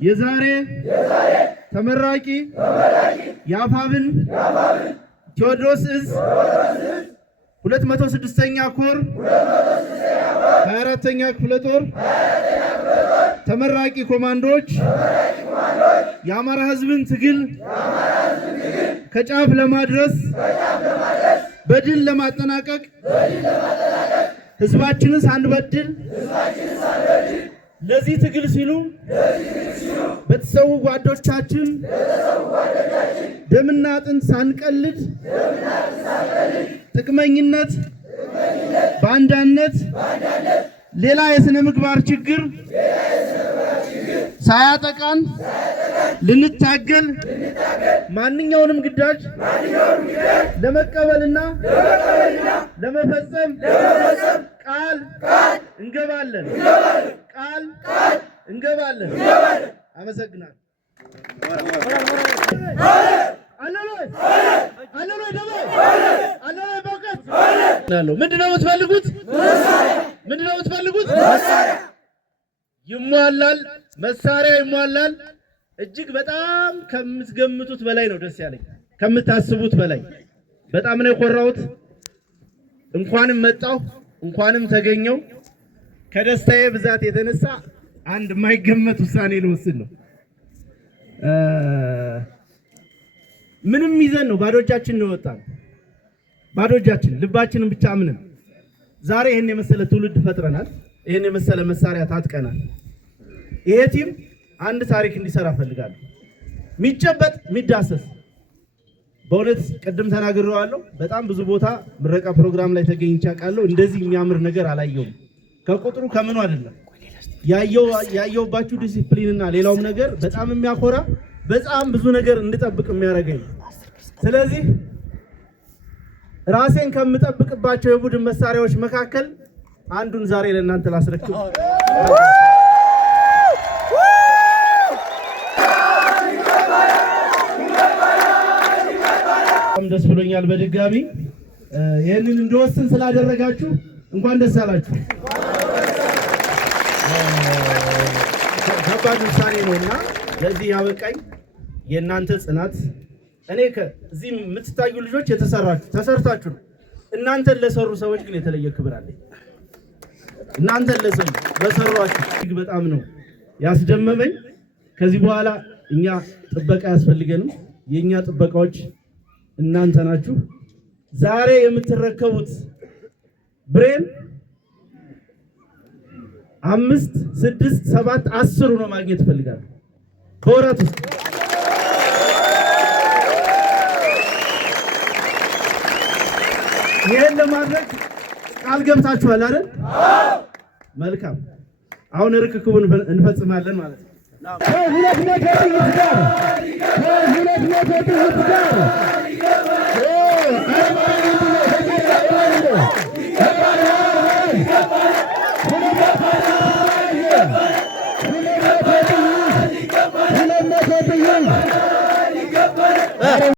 የዛሬ ተመራቂ የአፋብን ቴዎድሮስ ዕዝ 206ኛ ኮር 24ኛ ክፍለ ጦር ተመራቂ ኮማንዶዎች የአማራ ሕዝብን ትግል ከጫፍ ለማድረስ በድል ለማጠናቀቅ ሕዝባችንን ሳንበድል ለዚህ ትግል ሲሉ በተሰዉ ጓዶቻችን ደምና አጥንት ሳንቀልድ ጥቅመኝነት፣ ባንዳነት፣ ሌላ የሥነ ምግባር ችግር ሳያጠቃን ልንታገል ማንኛውንም ግዳጅ ለመቀበልና ለመፈጸም ቃል እንገባለን። ቃል እንገባለን። አመሰግናለሁ። ምንድነው የምትፈልጉት? ምንድነው የምትፈልጉት? ይሟላል። መሳሪያ ይሟላል። እጅግ በጣም ከምትገምቱት በላይ ነው ደስ ያለኝ፣ ከምታስቡት በላይ በጣም ነው የኮራሁት። እንኳንም መጣሁ፣ እንኳንም ተገኘው። ከደስታዬ ብዛት የተነሳ አንድ የማይገመት ውሳኔ ልወስን ነው። ምንም ይዘን ነው ባዶ እጃችን ነው ወጣን። ባዶ እጃችን ልባችንን ብቻ ምንም። ዛሬ ይሄን የመሰለ ትውልድ ፈጥረናል። ይሄን የመሰለ መሳሪያ ታጥቀናል። ይሄ ቲም አንድ ታሪክ እንዲሰራ ፈልጋለሁ። የሚጨበጥ የሚዳሰስ በእውነት ቅድም ተናግሬዋለሁ። በጣም ብዙ ቦታ ምረቃ ፕሮግራም ላይ ተገኝቼ አውቃለሁ። እንደዚህ የሚያምር ነገር አላየሁም። ከቁጥሩ ከምኑ አይደለም ያየውባችሁ ዲሲፕሊንና ሌላውም ነገር በጣም የሚያኮራ በጣም ብዙ ነገር እንድጠብቅ የሚያደርገኝ። ስለዚህ ራሴን ከምጠብቅባቸው የቡድን መሳሪያዎች መካከል አንዱን ዛሬ ለእናንተ ላስረክብ። ደስ ብሎኛል። በድጋሚ ይህንን እንደወስን ስላደረጋችሁ እንኳን ደስ አላችሁ። ከባድ ውሳኔ ነውና ለዚህ ያበቃኝ የእናንተ ጽናት። እኔ ከዚህ የምትታዩ ልጆች ተሰርታችሁ ነው። እናንተን ለሰሩ ሰዎች ግን የተለየ ክብር አለኝ። እናንተን ለሰሯችሁ በጣም ነው ያስደመመኝ። ከዚህ በኋላ እኛ ጥበቃ ያስፈልገንም። የኛ ጥበቃዎች እናንተ ናችሁ። ዛሬ የምትረከቡት ብሬን 5፣ 6፣ 7፣ 10 ነው ማግኘት ፈልጋለሁ በወራት ውስጥ። ይሄን ለማድረግ ቃል ገብታችኋል አይደል? መልካም። አሁን ርክክቡን እንፈጽማለን ማለት ነው። ከሁለት ነገር ይፍታል።